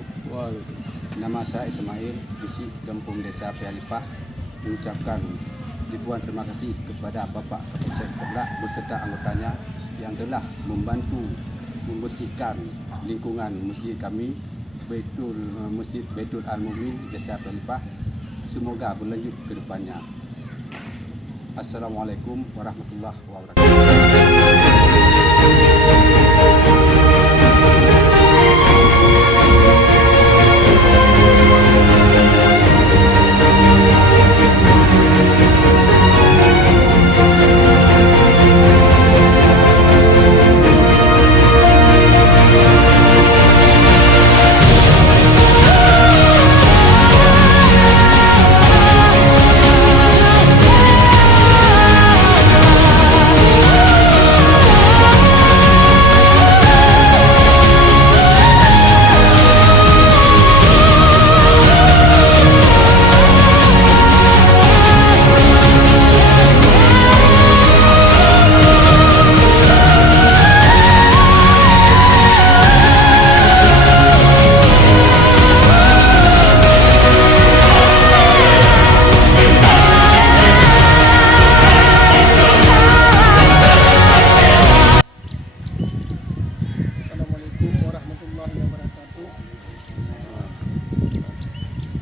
wabarakatuh. Nama saya Ismail, isi Kampung Desa Pialipah, mengucapkan ribuan terima kasih kepada Bapak Kapolsek Perlak beserta anggotanya yang telah membantu membersihkan lingkungan masjid kami, Masjid Baitul Al-Mumin Desa Pialipah. Semoga berlanjut ke depannya. Assalamualaikum warahmatullahi wabarakatuh.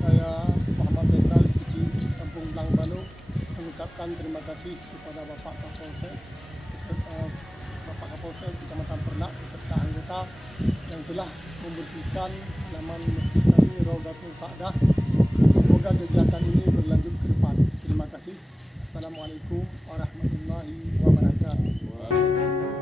Saya Muhammad Faisal, Iji Kampung Langbalo, mengucapkan terima kasih kepada Bapak Kapolsek, Kecamatan Perlak beserta anggota yang telah membersihkan halaman masjid kami Raudatul Sa'dah. Semoga kegiatan ini berlanjut ke depan. Terima kasih. Assalamualaikum warahmatullahi wabarakatuh.